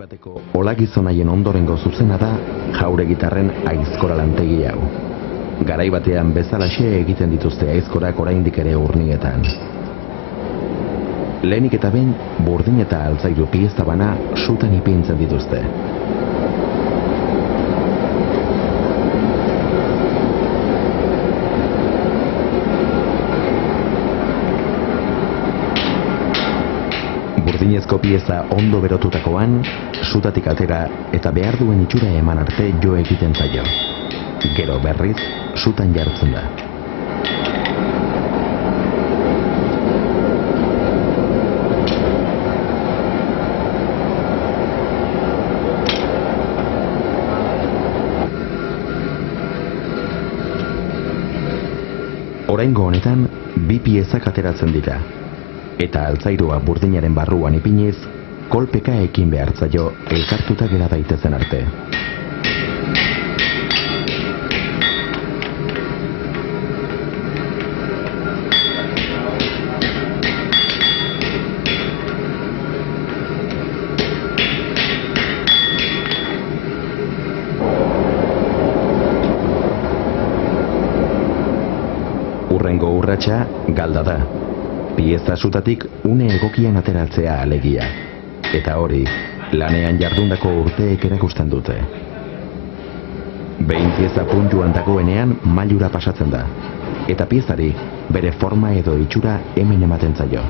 Bateko olagizonaien ondorengo zuzena da jauregitarren aizkora lantegi hau. Garai batean bezalaxe egiten dituzte aizkorak oraindik ere urnietan. Lehenik eta behin burdin eta altzairu pieza bana sutan ipintzen dituzte. Burdinezko pieza ondo berotutakoan, sutatik atera eta behar duen itxura eman arte jo egiten zaio. Gero berriz, sutan jartzen da. Oraingo honetan, bi piezak ateratzen dira. Eta altzairua burdinaren barruan ipiniz, kolpeka ekin behar zaio elkartuta gera daitezen arte. Hurrengo urratsa galda da. Pieza sutatik une egokian ateratzea alegia. Eta hori, lanean jardundako urteek erakusten dute. Behin pieza puntuan dagoenean mailura pasatzen da. Eta piezari bere forma edo itxura hemen ematen zaio.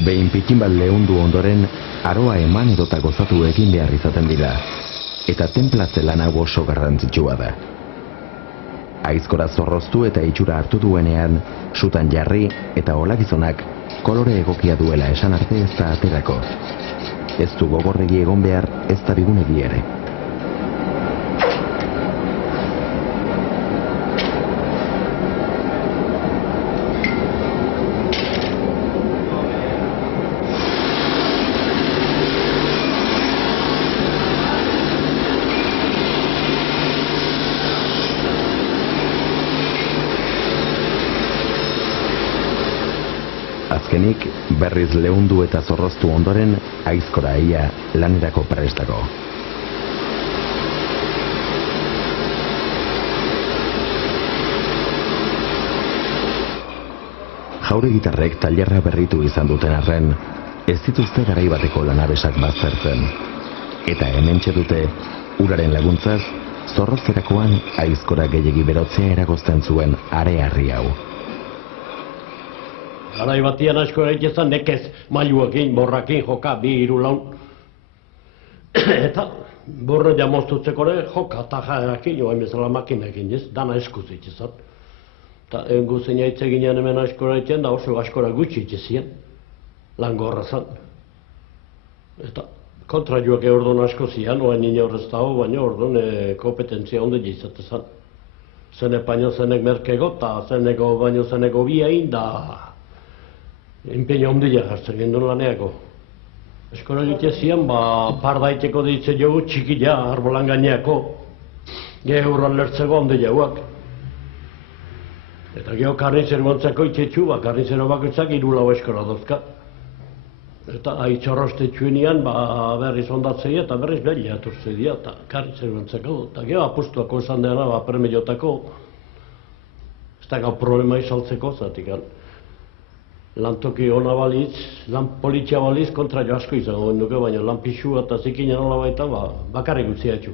Behin pikin bat lehundu ondoren, aroa eman edota gozatu egin behar izaten dira. Eta tenplatze lan hau oso garrantzitsua da. Aizkora zorroztu eta itxura hartu duenean, sutan jarri eta olagizonak kolore egokia duela esan arte ez da aterako. Ez du gogorregi egon behar, ez da bigunegi ere. Azkenik, berriz lehundu eta zorroztu ondoren, aizkora ia lanerako prest dago. Jauregitarrek tailerra berritu izan duten arren, ez dituzte garai bateko lanabesak baztertzen. Eta hementxe dute, uraren laguntzaz, zorrozterakoan aizkora gehiegi berotzea eragozten zuen are-harri hau. Garai batian asko egiten nekez mailuekin, borrakin, joka, bi, hiru, laun. Eta borre jamoztutzeko ere joka eta jaerakin, joan bezala makinekin, ez? Dana eskuz itxezat. Eta guzein aitze ginean hemen askora egiten, da oso askora gutxi itxezien. Lan gorra zan. Eta kontra joak orduan asko zian, oain nina horrez dago, baina orduan kompetentzia onde jizate zan. Zenek baino zenek merkego, eta zeneko baino zeneko biain, da empeño ondila jartzen gendun laneako. Eskora egite zian, par daiteko ditze jogu txikila, arbolan gaineako. Gehurran lertzeko ondila guak. Eta geho karnizer gontzako itxetxu, karnizero bakoitzak irulau eskora dozka. Eta aitzorroste txuenian, berriz ondatzea eta berriz behila aturtze dira, eta karnizer gontzako. Eta geho apustuako esan dena, permeiotako, ez da gau problema izaltzeko zatik. Lantoki hona balitz, lan politia balitz kontra jo asko izango nuke, baina lan pixua eta zikinen hola baita bakarrik utziatxu.